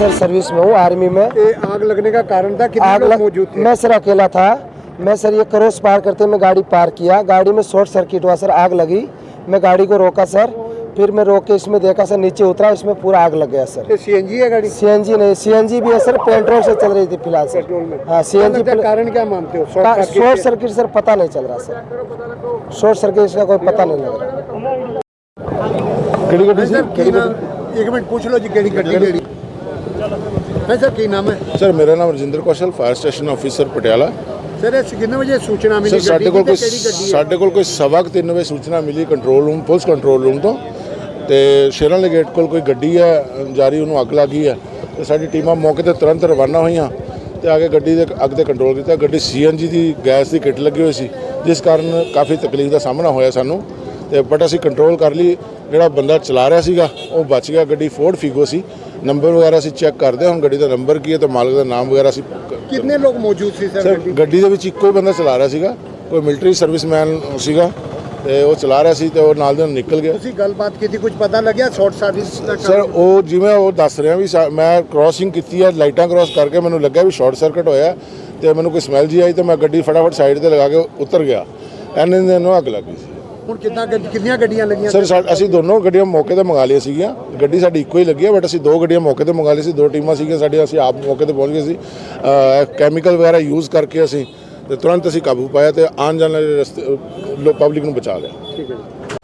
Sir service में हूँ army में। ए, आग लगने का कारण था? कितने आग लग... मौजूद मैं सर अकेला था। मैं सर ये क्रॉस पार करते मैं गाड़ी पार किया। गाड़ी में शॉर्ट सर्किट हुआ सर आग लगी। मैं गाड़ी को रोका सर। फिर मैं रोक के इसमें देखा सर नीचे उतरा इसमें पूरा आग लग गया सर। सी एन है गाड़ी? सीएनजी नहीं सीएनजी भी है सर पेट्रोल से चल रही थी फ़िलहाल सर। हाँ सीएनजी कारण क्या मानते हो? शॉर्ट हाँ, सर्किट सर पता नहीं चल रहा सर। शॉर्ट सर्किट इसका कोई पता नहीं लग रहा। एक मिनट पूछ लो जी केड़ी ਹਾਂ ਸਰ ਕੀ ਨਾਮ ਹੈ? ਸਰ ਮੇਰਾ ਨਾਮ Rajinder Kaushal fire station officer Patiala. Sir ਇਹ ਕਿੰਨੇ ਵਜੇ ਸੂਚਨਾ ਮਿਲੀ ਸਾਡੇ ਕੋਲ ਕੋਈ ਸਾਡੇ ਕੋਲ ਕੋਈ ਸਵਾ 3 ਵਜੇ ਸੂਚਨਾ ਮਿਲੀ control room police control room ਤੋਂ। ਤੇ ਸ਼ੇਰਾਂ ਵਾਲੇ ਗੇਟ ਕੋਲ ਕੋਈ ਗੱਡੀ ਹੈ ਜਾਰੀ ਉਹਨੂੰ ਅੱਗ ਲੱਗੀ ਹੈ। ਤੇ ਸਾਡੀ ਟੀਮਾਂ ਮੌਕੇ ਤੇ ਤੁਰੰਤ ਰਵਾਨਾ ਹੋਈਆਂ ਤੇ ਆ ਕੇ ਗੱਡੀ ਦੇ ਅੱਗ ਤੇ ਕੰਟਰੋਲ ਕੀਤਾ। ਗੱਡੀ ਸੀ ਐਨ ਜੀ ਦੀ ਗੈਸ ਦੀ ਕਿੱਟ ਲੱਗੀ ਹੋਈ ਸੀ ਜਿਸ ਕਾਰਨ ਕਾਫੀ ਤਕਲੀਫ ਦਾ ਸਾਹਮਣਾ ਹੋਇਆ ਸਾਨੂੰ। ਤੇ ਬਟ ਅਸੀਂ ਕੰਟਰੋਲ ਕਰ ਲਈ। ਜਿਹੜਾ ਬੰਦਾ ਚਲਾ ਰਿਹਾ ਸੀਗਾ ਉਹ ਬਚ ਗਿਆ। ਗੱਡੀ ਫੋਰਡ ਫੀਗੋ ਸੀ। ਨੰਬਰ ਵਗੈਰਾ ਅਸੀਂ ਚੈੱਕ ਕਰਦੇ ਹਾਂ। ਹੁਣ ਗੱਡੀ ਦਾ ਨੰਬਰ ਕੀ ਹੈ ਤੇ ਮਾਲਕ ਦਾ ਨਾਮ ਵਗੈਰਾ ਅਸੀਂ ਕਿੰਨੇ ਲੋਕ ਮੌਜੂਦ ਸੀ ਸਰ? ਗੱਡੀ ਦੇ ਵਿੱਚ ਇੱਕੋ ਹੀ ਬੰਦਾ ਚਲਾ ਰਿਹਾ ਸੀਗਾ। ਕੋਈ ਮਿਲਟਰੀ ਸਰਵਿਸਮੈਨ ਸੀਗਾ ਤੇ ਉਹ ਚਲਾ ਰਿਹਾ ਸੀ ਤੇ ਉਹ ਨਾਲ ਦੇ ਨਾਲ ਨਿਕਲ ਗਿਆ। ਤੁਸੀਂ ਗੱਲਬਾਤ ਕੀਤੀ ਕੁਝ ਪਤਾ ਲੱਗਿਆ ਸ਼ਾਰਟ ਸਰਵਿਸ ਦਾ ਸਰ ਉਹ ਜਿਵੇਂ ਉਹ ਦੱਸ ਰਿਹਾ ਵੀ ਮੈਂ ਕ੍ਰਾਸਿੰਗ ਕੀਤੀ ਹੈ ਲਾਈਟਾਂ ਕ੍ਰਾਸ ਕਰਕੇ ਮੈਨੂੰ ਲੱਗਾ ਵੀ ਸ਼ਾਰਟ ਸਰਕਟ ਹੋਇਆ ਤੇ ਮੈਨੂੰ ਕੋਈ ਸਮੈਲ ਜੀ ਆਈ ਤੇ ਮੈਂ ਗੱਡੀ ਫਟਾਫਟ ਸਾਈਡ ਤੇ ਲਗਾ ਕੇ ਉਤਰ ਗਿਆ। ਐਨ ਦੇ ਨੂੰ ਅੱਗ ਲੱਗ ਗਈ ਹੁਣ ਕਿੰਨਾ ਕਿੰਨੀਆਂ ਗੱਡੀਆਂ ਲੱਗੀਆਂ? ਸਰ ਸਾ- ਅਸੀਂ ਦੋਨੋਂ ਗੱਡੀਆਂ ਮੌਕੇ ਤੇ ਮੰਗਾ ਲਈਆਂ ਸੀਗੀਆਂ। ਗੱਡੀ ਸਾਡੀ ਇੱਕੋ ਹੀ ਲੱਗੀ ਹੈ ਬਟ ਅਸੀਂ ਦੋ ਗੱਡੀਆਂ ਮੌਕੇ ਤੇ ਮੰਗਾ ਲਈ ਸੀ। ਦੋ ਟੀਮਾਂ ਸੀਗੀਆਂ ਸਾਡੀਆਂ ਅਸੀਂ ਆਪ ਮੌਕੇ ਤੇ ਪਹੁੰਚ ਗਏ ਸੀ। ਕੈਮੀਕਲ ਵਗੈਰਾ ਯੂਜ਼ ਕਰਕੇ ਅਸੀਂ ਤੇ ਤੁਰੰਤ ਅਸੀਂ ਕਾਬੂ ਪਾਇਆ ਤੇ ਆਉਣ ਜਾਣ ਵਾਲੇ ਰਸਤੇ ਪਬਲਿਕ ਨੂੰ ਬਚਾ ਲਿਆ। ਠੀਕ ਹੈ ਜੀ।